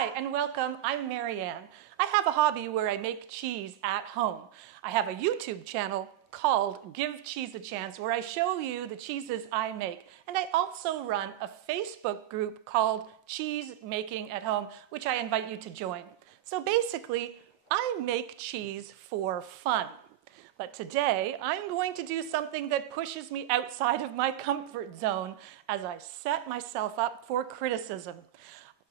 Hi and welcome, I'm Marianne. I have a hobby where I make cheese at home. I have a YouTube channel called Give Cheese a Chance where I show you the cheeses I make. And I also run a Facebook group called Cheese Making at Home, which I invite you to join. So basically, I make cheese for fun. But today, I'm going to do something that pushes me outside of my comfort zone as I set myself up for criticism.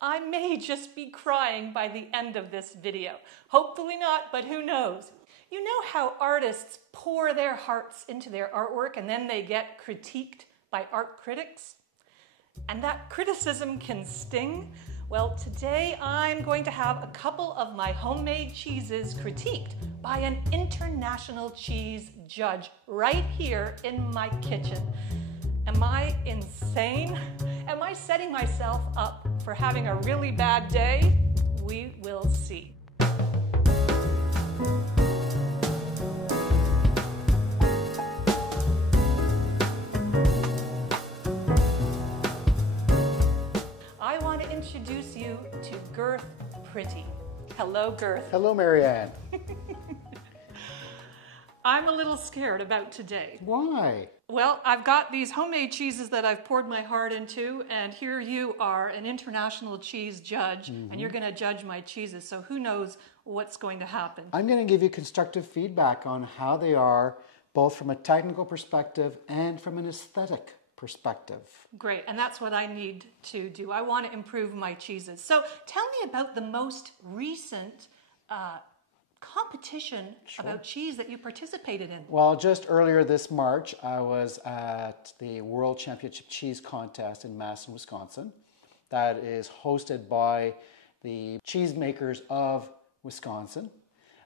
I may just be crying by the end of this video. Hopefully not, but who knows? You know how artists pour their hearts into their artwork and then they get critiqued by art critics? And that criticism can sting? Well, today I'm going to have a couple of my homemade cheeses critiqued by an international cheese judge right here in my kitchen. Am I insane? Am I setting myself up for having a really bad day? We will see. I want to introduce you to Gurth Pretty. Hello, Gurth. Hello, Marianne. I'm a little scared about today. Why? Well, I've got these homemade cheeses that I've poured my heart into, and here you are, an international cheese judge, and you're going to judge my cheeses, so who knows what's going to happen. I'm going to give you constructive feedback on how they are, both from a technical perspective and from an aesthetic perspective. Great, and that's what I need to do. I want to improve my cheeses. So tell me about the most recent competition about cheese that you participated in. Well, just earlier this March, I was at the World Championship Cheese Contest in Madison, Wisconsin. That is hosted by the cheesemakers of Wisconsin.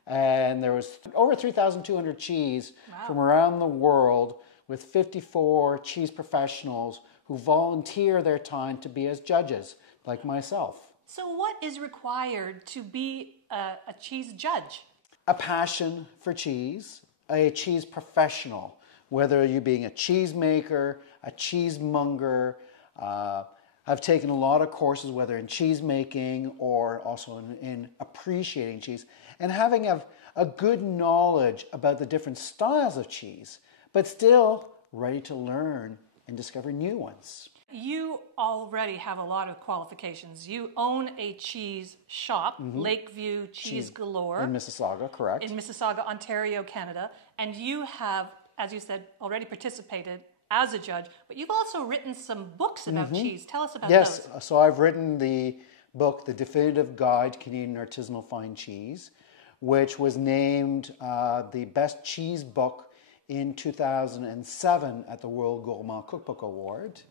And there was over 3,200 cheese from around the world with 54 cheese professionals who volunteer their time to be as judges, like myself. So what is required to be a cheese judge? A passion for cheese, a cheese professional, whether you being a cheesemaker, a cheesemonger. I've taken a lot of courses, whether in cheesemaking or also in appreciating cheese, and having a good knowledge about the different styles of cheese, but still ready to learn and discover new ones. You already have a lot of qualifications. You own a cheese shop, Lakeview Cheese Galore. In Mississauga, correct. In Mississauga, Ontario, Canada. And you have, as you said, already participated as a judge, but you've also written some books about cheese. Tell us about those. Yes, so I've written the book, The Definitive Guide to Canadian Artisanal Fine Cheese, which was named the best cheese book in 2007 at the World Gourmand Cookbook Award.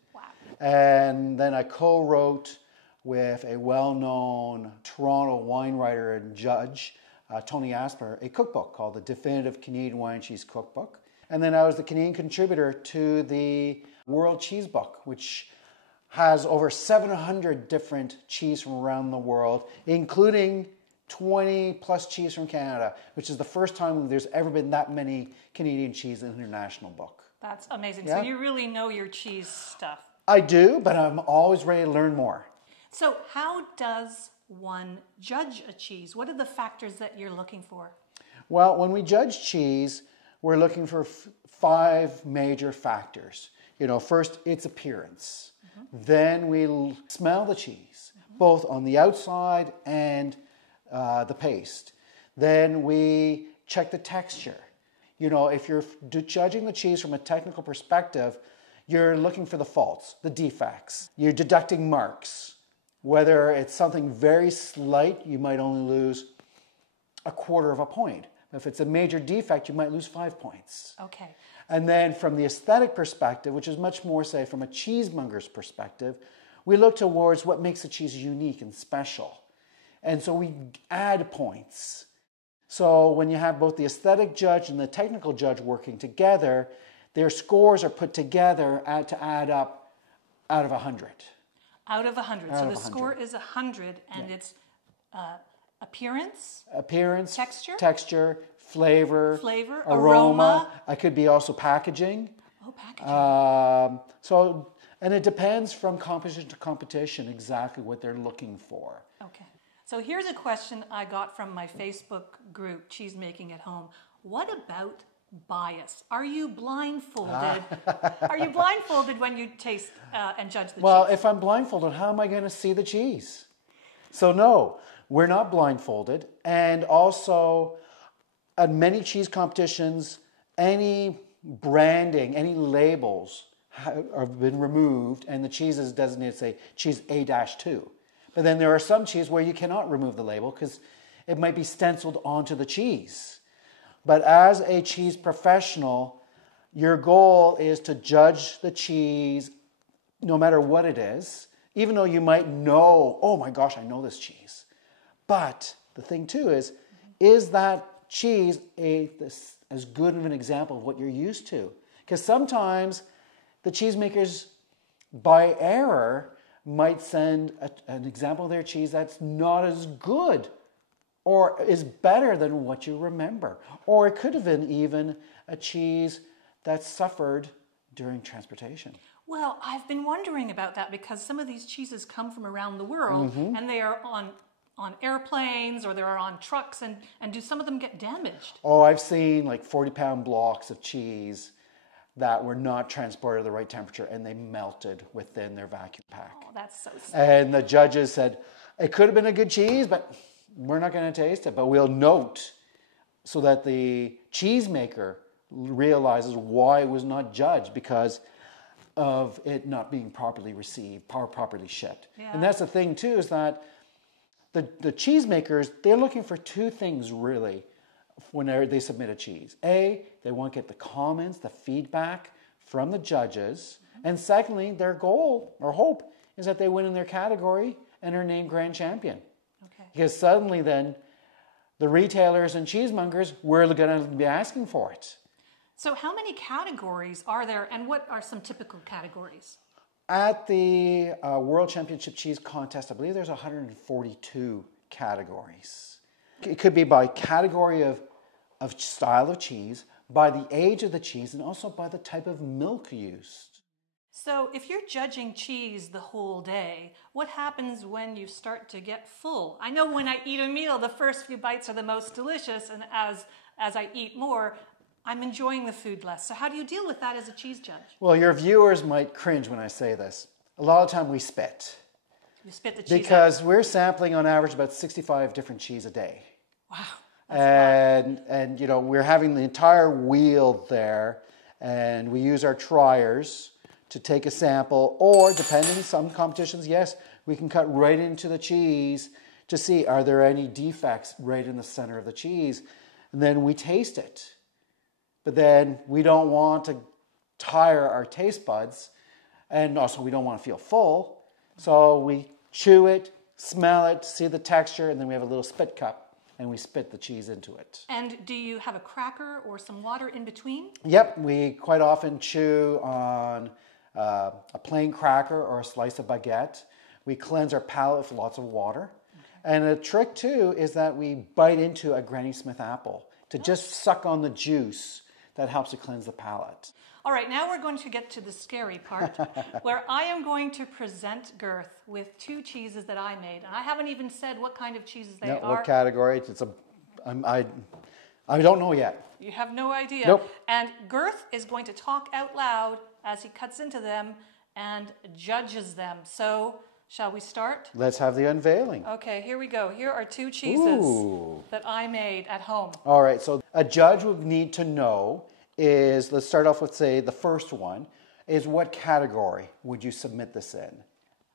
And then I co-wrote with a well-known Toronto wine writer and judge, Tony Asper, a cookbook called the Definitive Canadian Wine and Cheese Cookbook. And then I was the Canadian contributor to the World Cheese Book, which has over 700 different cheese from around the world, including 20 plus cheese from Canada, which is the first time there's ever been that many Canadian cheese in an international book. That's amazing. Yeah? So you really know your cheese stuff. I do, but I'm always ready to learn more. So how does one judge a cheese? What are the factors that you're looking for? Well, when we judge cheese, we're looking for 5 major factors. You know, first, its appearance. Then we smell the cheese, both on the outside and the paste. Then we check the texture. You know, if you're judging the cheese from a technical perspective, you're looking for the faults, the defects. You're deducting marks. Whether it's something very slight, you might only lose 1/4 of a point. If it's a major defect, you might lose 5 points. Okay. And then from the aesthetic perspective, which is much more, say, from a cheesemonger's perspective, we look towards what makes the cheese unique and special. And so we add points. So when you have both the aesthetic judge and the technical judge working together, their scores are put together to add up out of 100. Out of 100. So the score is 100, and it's appearance, texture, flavor, aroma. I could be also packaging. Oh, packaging. And it depends from competition to competition exactly what they're looking for. Okay. So here's a question I got from my Facebook group, Cheesemaking at Home. What about bias? Are you blindfolded? Are you blindfolded when you taste and judge the cheese? Well, if I'm blindfolded, how am I going to see the cheese? So no, we're not blindfolded. And also, at many cheese competitions, any branding, any labels have been removed, and the cheese is designated, say, cheese A-2. But then there are some cheese where you cannot remove the label because it might be stenciled onto the cheese. But as a cheese professional, your goal is to judge the cheese no matter what it is, even though you might know, oh my gosh, I know this cheese. But the thing too is that cheese as good of an example of what you're used to? Because sometimes the cheesemakers, by error, might send an example of their cheese that's not as good or is better than what you remember. Or it could have been even a cheese that suffered during transportation. Well, I've been wondering about that because some of these cheeses come from around the world and they are on airplanes or they're on trucks and do some of them get damaged? Oh, I've seen like 40-pound blocks of cheese that were not transported at the right temperature and they melted within their vacuum pack. Oh, that's so sad. And the judges said, it could have been a good cheese, but we're not going to taste it. But we'll note so that the cheesemaker realizes why it was not judged because of it not being properly received, properly shipped. Yeah. And that's the thing too, is that the cheesemakers, they're looking for two things really when they submit a cheese. A, they want to get the comments, the feedback from the judges. And secondly, their goal or hope is that they win in their category and are named grand champion. Okay. Because suddenly then the retailers and cheesemongers were going to be asking for it. So how many categories are there and what are some typical categories? At the World Championship Cheese Contest, I believe there's 142 categories. It could be by category of style of cheese, by the age of the cheese, and also by the type of milk used. So if you're judging cheese the whole day, what happens when you start to get full? I know when I eat a meal, the first few bites are the most delicious, and as I eat more, I'm enjoying the food less. So how do you deal with that as a cheese judge? Well, your viewers might cringe when I say this. A lot of the time we spit. You spit the cheese because out. We're sampling on average about 65 different cheese a day. Wow. And you know, we're having the entire wheel there, and we use our triers to take a sample, or depending, some competitions, yes, we can cut right into the cheese to see are there any defects right in the center of the cheese, and then we taste it. But then we don't want to tire our taste buds, and also we don't want to feel full, so we chew it, smell it, see the texture, and then we have a little spit cup and we spit the cheese into it. And do you have a cracker or some water in between? Yep, we quite often chew on a plain cracker or a slice of baguette. We cleanse our palate with lots of water. Okay. And a trick too is that we bite into a Granny Smith apple to just suck on the juice. That helps to cleanse the palate. All right, now we're going to get to the scary part where I am going to present Gurth with two cheeses that I made. And I haven't even said what kind of cheeses they are. What category? I don't know yet. You have no idea. Nope. And Gurth is going to talk out loud as he cuts into them and judges them. So, shall we start? Let's have the unveiling. Okay, here we go. Here are two cheeses that I made at home. All right, so a judge would need to know is, let's start off with, say, the first one, is what category would you submit this in?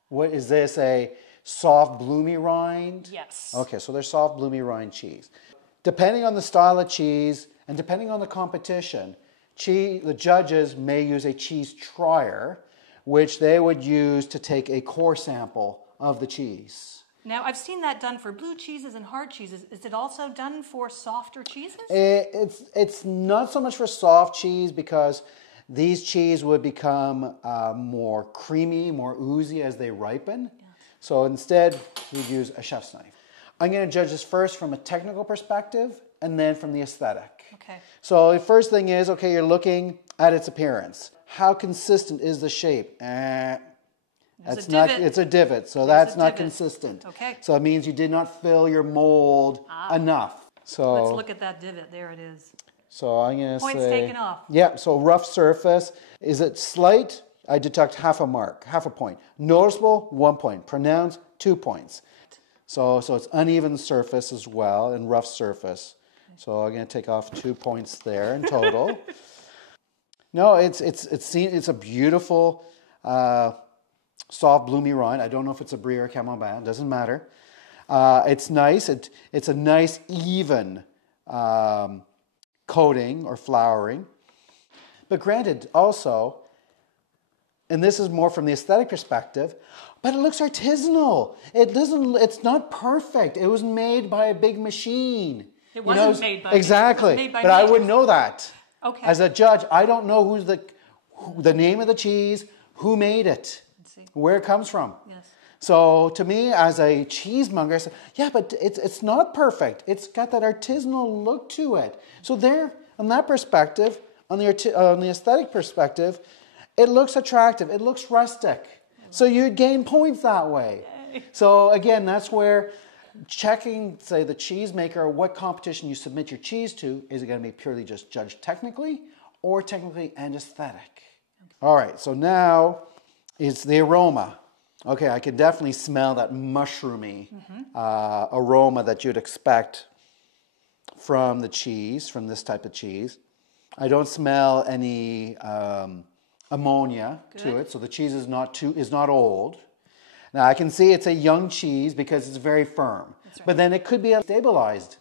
What is this, a soft, bloomy rind? Yes. Okay, so they're soft, bloomy rind cheese. Depending on the style of cheese and depending on the competition, the judges may use a cheese trier, which they would use to take a core sample of the cheese. Now, I've seen that done for blue cheeses and hard cheeses. Is it also done for softer cheeses? It's not so much for soft cheese because these cheese would become more creamy, more oozy as they ripen. Yeah. So instead, we'd use a chef's knife. I'm going to judge this first from a technical perspective and then from the aesthetic. Okay. So the first thing is, okay, you're looking at its appearance. How consistent is the shape? And That's not. It's a divot, so that's not consistent. Okay. So it means you did not fill your mold enough. So let's look at that divot. There it is. So I'm going to say... Points taken off. Yeah, so rough surface. Is it slight? I deduct half a mark, half a point. Noticeable, 1 point. Pronounced, 2 points. So it's uneven surface as well, and rough surface. So I'm going to take off 2 points there in total. No, it's a beautiful, soft, bloomy rind. I don't know if it's a Brie or a Camembert. It doesn't matter. It's nice. It's a nice, even coating or flowering. But granted, also, and this is more from the aesthetic perspective, but it looks artisanal. It's not perfect. It was made by a big machine. It wasn't made by exactly. Made by but I wouldn't know that. Okay. As a judge, I don't know who's the name of the cheese, who made it, where it comes from. Yes. So to me, as a cheesemonger, I said, yeah, but it's not perfect. It's got that artisanal look to it. So there, on that perspective, on the aesthetic perspective, it looks attractive. It looks rustic. So you gain points that way. Yay. So again, that's where checking, say, the cheesemaker, what competition you submit your cheese to, is it going to be purely just judged technically or technically and aesthetic? Okay. All right, so now is the aroma. Okay, I can definitely smell that mushroomy aroma that you'd expect from the cheese, from this type of cheese. I don't smell any ammonia to it, so the cheese is not old. Now I can see it's a young cheese because it's very firm. Right. But then it could be a stabilized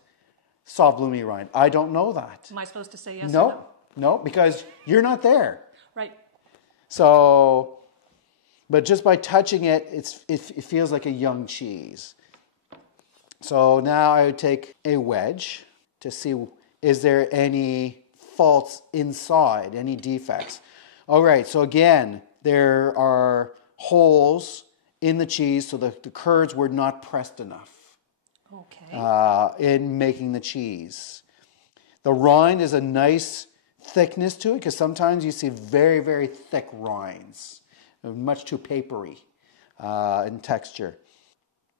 soft bloomy rind. I don't know that. Am I supposed to say yes or no? No, because you're not there. Right. So, but just by touching it, it feels like a young cheese. So now I would take a wedge to see, is there any faults inside, any defects? All right, so again, there are holes in the cheese, so the curds were not pressed enough in making the cheese. The rind is a nice thickness to it, because sometimes you see very, very thick rinds, much too papery in texture.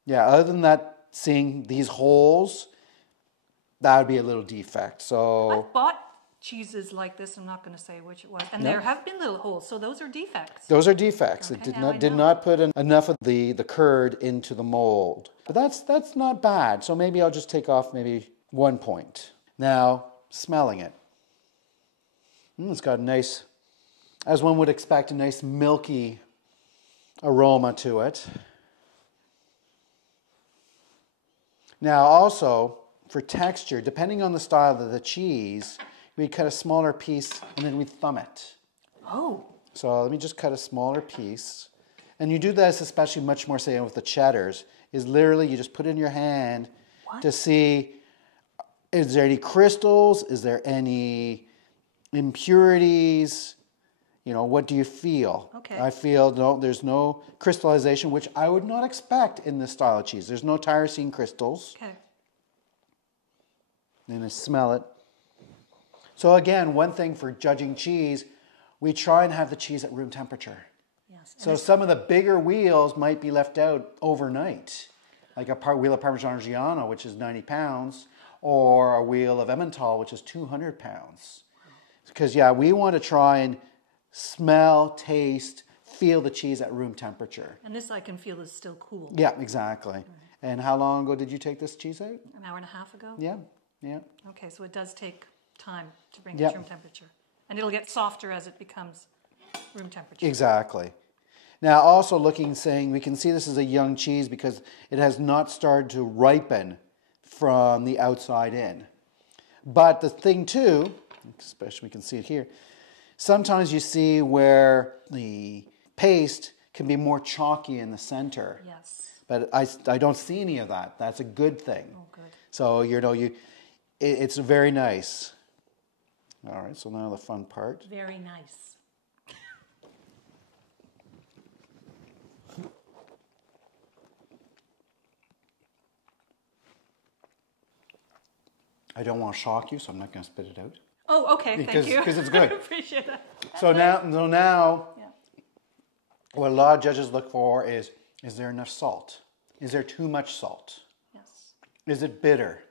Yeah, other than that, seeing these holes, that would be a little defect. So I've bought cheeses like this. I'm not going to say which it was, and there have been little holes, so those are defects. Those are defects. Okay, it did not put enough of the curd into the mold. But that's not bad. So maybe I'll just take off maybe 1 point. Now, smelling it. It's got a nice, as one would expect, a nice milky aroma to it. Now also, for texture, depending on the style of the cheese, we'd cut a smaller piece and then we'd thumb it. Oh. So let me just cut a smaller piece. And you do this especially much more, say, with the cheddars, is literally you just put it in your hand to see, is there any crystals? Is there any impurities? You know, what do you feel? Okay. I feel there's no crystallization, which I would not expect in this style of cheese. There's no tyrosine crystals. Okay. And I smell it. So again, one thing for judging cheese, we try and have the cheese at room temperature. Yes. So some of the bigger wheels might be left out overnight, like a wheel of Parmigiano Reggiano, which is 90 pounds, or a wheel of Emmental, which is 200 pounds. Because, yeah, we want to try and smell, taste, feel the cheese at room temperature. And this I can feel is still cool. Yeah, exactly. Right. And how long ago did you take this cheese out? An hour and a half ago. Yeah, yeah. Okay, so it does take time to bring it to room temperature. And it'll get softer as it becomes room temperature. Exactly. Now also saying we can see this is a young cheese because it has not started to ripen from the outside in. But the thing too, especially we can see it here, sometimes you see where the paste can be more chalky in the center. Yes. But I don't see any of that. That's a good thing. Oh, good. So, it's very nice. All right, so now the fun part. Very nice. I don't want to shock you, so I'm not going to spit it out. Oh, okay, thank you. Because it's good. I appreciate that. So now What a lot of judges look for is there enough salt? Is there too much salt? Yes. Is it bitter?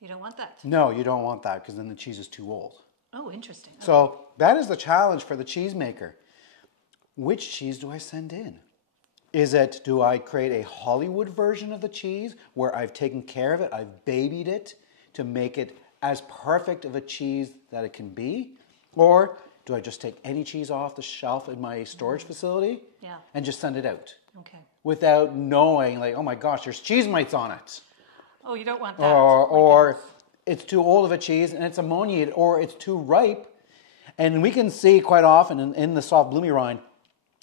You don't want that. No, you don't want that because then the cheese is too old. Oh, interesting. Okay. So that is the challenge for the cheesemaker. Which cheese do I send in? Is it, do I create a Hollywood version of the cheese where I've taken care of it, I've babied it to make it as perfect of a cheese that it can be? Or do I just take any cheese off the shelf in my storage facility and just send it out? Okay. Without knowing, like, oh my gosh, there's cheese mites on it. Oh, you don't want that. Or it's too old of a cheese and it's ammoniated, or it's too ripe. And we can see quite often in the soft bloomy rind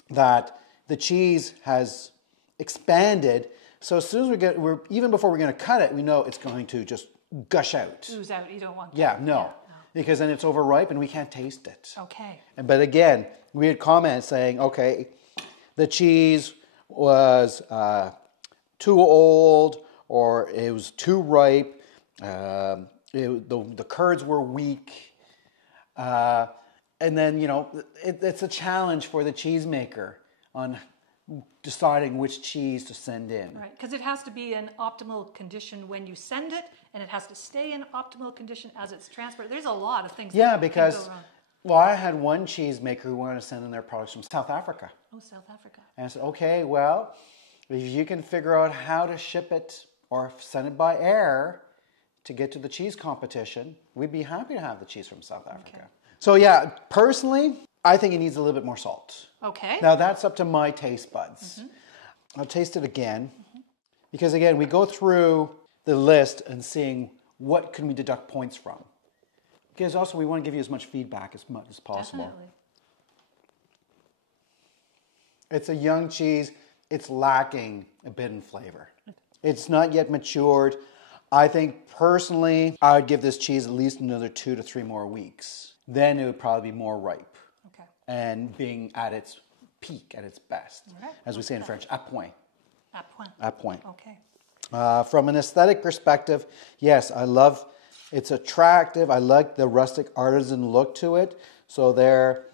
that the cheese has expanded. So as soon as even before we're going to cut it, we know it's going to just gush out. Ooze out. You don't want that. Yeah, no. Because then it's overripe and we can't taste it. Okay. But again, we had comments saying, okay, the cheese was too old or it was too ripe. The curds were weak. And then, you know, it's a challenge for the cheesemaker on deciding which cheese to send in. Right, because it has to be in optimal condition when you send it, and it has to stay in optimal condition as it's transported. There's a lot of things that because, can go wrong. Well, I had one cheesemaker who wanted to send in their products from South Africa. Oh, South Africa. And I said, okay, well, if you can figure out how to ship it or send it by air to get to the cheese competition, we'd be happy to have the cheese from South Africa. Okay. So yeah, personally, I think it needs a little bit more salt. Okay. Now that's up to my taste buds. Mm-hmm. I'll taste it again. Mm-hmm. Because again, we go through the list and seeing what can we deduct points from. Because also we want to give you as much feedback as much as possible. Definitely. It's a young cheese. It's lacking a bit in flavor. It's not yet matured. I think personally, I would give this cheese at least another 2 to 3 more weeks. Then it would probably be more ripe. Okay. And being at its peak, at its best. Right. As we say in French, à point. À point. À point. Okay. From an aesthetic perspective, yes, I love, it's attractive. I like the rustic artisan look to it. So there,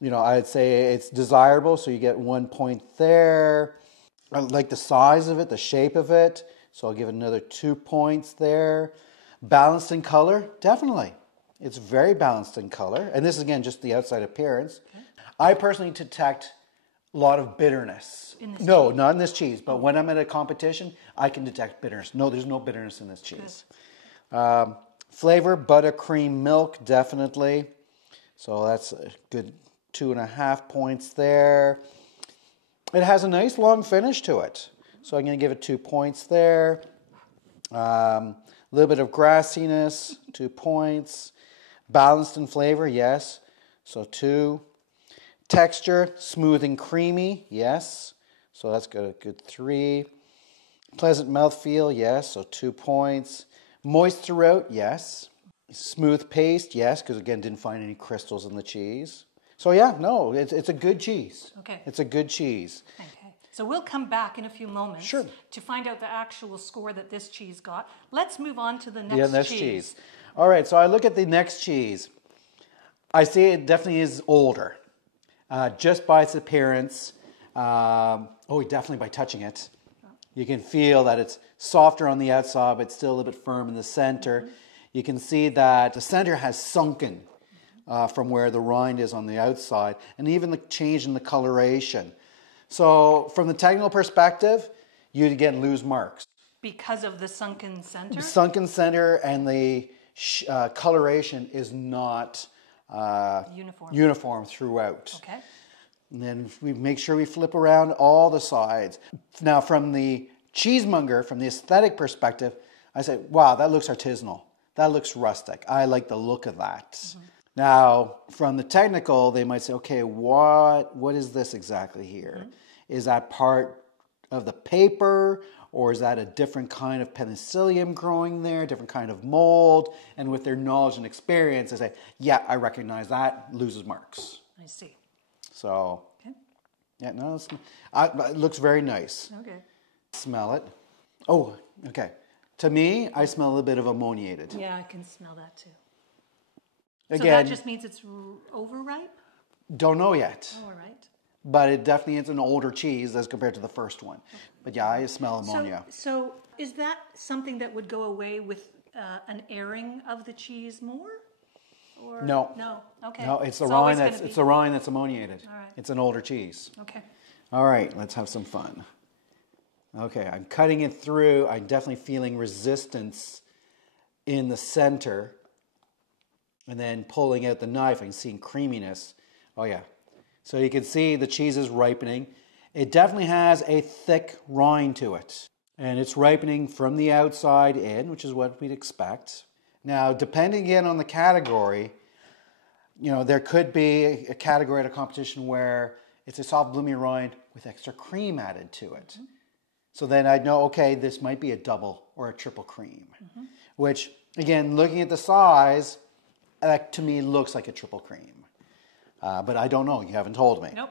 you know, I'd say it's desirable. So you get 1 point there. I like the size of it, the shape of it. So I'll give it another 2 points there. Balanced in color, definitely. It's very balanced in color. And this is, again, just the outside appearance. Okay. I personally detect a lot of bitterness. In this no, cheese? not in this cheese. But when I'm at a competition, I can detect bitterness. No, there's no bitterness in this cheese. Flavor, buttercream milk, definitely. So that's a good 2.5 points there. It has a nice long finish to it. So I'm going to give it 2 points there. A little bit of grassiness, 2 points. Balanced in flavor, yes. So 2. Texture, smooth and creamy, yes. So that's got a good 3. Pleasant mouthfeel, yes. So 2 points. Moist throughout, yes. Smooth paste, yes, because again, didn't find any crystals in the cheese. So yeah, no, it's a good cheese. Okay. It's a good cheese. Okay. So we'll come back in a few moments Sure. to find out the actual score that this cheese got. Let's move on to the next cheese. All right, so I look at the next cheese. I see it definitely is older. Just by its appearance. Definitely by touching it. You can feel that it's softer on the outside, but still a little bit firm in the center. Mm-hmm. You can see that the center has sunken from where the rind is on the outside, and even the change in the coloration. So from the technical perspective, you'd again lose marks. Because of the sunken center? Sunken center, and the coloration is not uniform throughout. Okay. And then we make sure we flip around all the sides. Now from the cheesemonger, from the aesthetic perspective, I say, wow, that looks artisanal. That looks rustic. I like the look of that. Mm-hmm. Now, from the technical, they might say, okay, what is this exactly here? Mm-hmm. Is that part of the paper, or is that a different kind of penicillium growing there, different kind of mold? And with their knowledge and experience, they say, yeah, I recognize that, loses marks. I see. So, okay. Yeah, no, it looks very nice. Okay. Smell it. Oh, okay. To me, I smell a little bit of ammoniated. Yeah, I can smell that too. Again, so that just means it's overripe? Don't know yet. Oh, all right. but it definitely is an older cheese as compared to the first one. But yeah, I smell ammonia. So is that something that would go away with an airing of the cheese more? Or No. No. Okay. No, it's the It's rind that's ammoniated. All right. It's an older cheese. Okay. All right, let's have some fun. Okay, I'm cutting it through. I'm definitely feeling resistance in the center. And then pulling out the knife, I'm seeing creaminess. Oh yeah. So you can see the cheese is ripening. It definitely has a thick rind to it. And it's ripening from the outside in, which is what we'd expect. Now, depending again on the category, you know, there could be a category at a competition where it's a soft bloomy rind with extra cream added to it. Mm-hmm. So then I'd know, okay, this might be a double or a triple cream. Mm-hmm. Which, again, looking at the size, that to me looks like a triple cream. But I don't know, you haven't told me. Nope.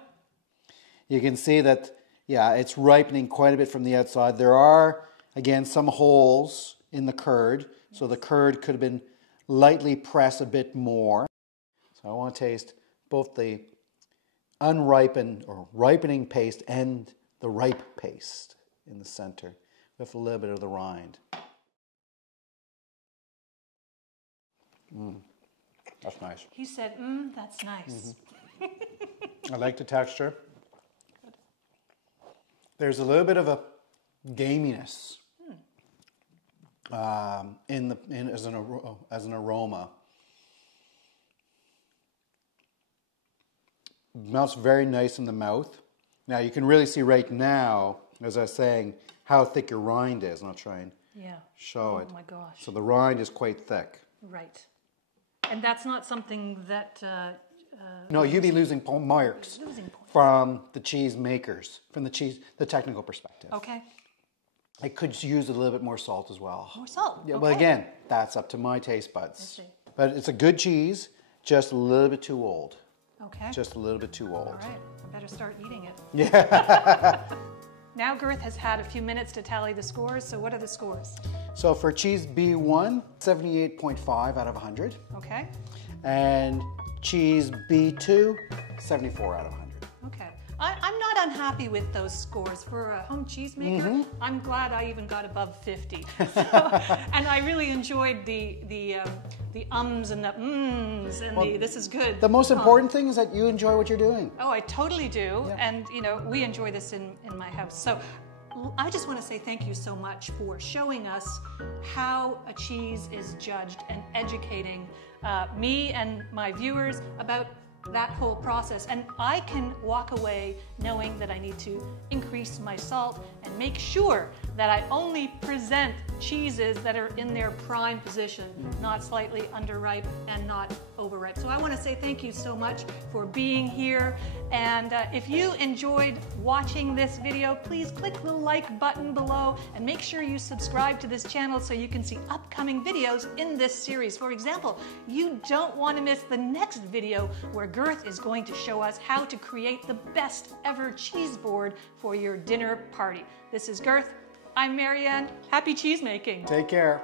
You can see that, yeah, it's ripening quite a bit from the outside. There are, again, some holes in the curd. So the curd could have been lightly pressed a bit more. So I want to taste both the unripened or ripening paste and the ripe paste in the center with a little bit of the rind. That's nice. He said, that's nice. Mm-hmm. I like the texture. There's a little bit of a gaminess as an aroma. It smells very nice in the mouth. Now you can really see right now, as I was saying, how thick your rind is. And I'll try and show it. Oh my gosh. So the rind is quite thick. Right. And that's not something that... no, you'd be losing marks from the cheese makers, from the technical perspective. Okay. I could use a little bit more salt as well. More salt? Yeah, okay. well, again, that's up to my taste buds. I see. But it's a good cheese, just a little bit too old. Okay. Just a little bit too old. All right. I better start eating it. Yeah. Now Gurth has had a few minutes to tally the scores, so what are the scores? So for cheese B1, 78.5 out of 100. Okay. And cheese B2, 74 out of 100. Okay. I'm not unhappy with those scores. For a home cheesemaker, I'm glad I even got above 50. So, and I really enjoyed the ums and the mms and the this is good. The most important thing is that you enjoy what you're doing. Oh, I totally do. Yeah. And, you know, we enjoy this in my house. So I just want to say thank you so much for showing us how a cheese is judged and educating me and my viewers about that whole process. And I can walk away knowing that I need to increase my salt and make sure that I only present cheeses that are in their prime position, not slightly underripe and not overripe. So I want to say thank you so much for being here. And if you enjoyed watching this video, please click the like button below and make sure you subscribe to this channel so you can see upcoming videos in this series. For example, you don't want to miss the next video where Gurth is going to show us how to create the best ever cheese board for your dinner party. This is Gurth. I'm Marianne. Happy cheesemaking. Take care.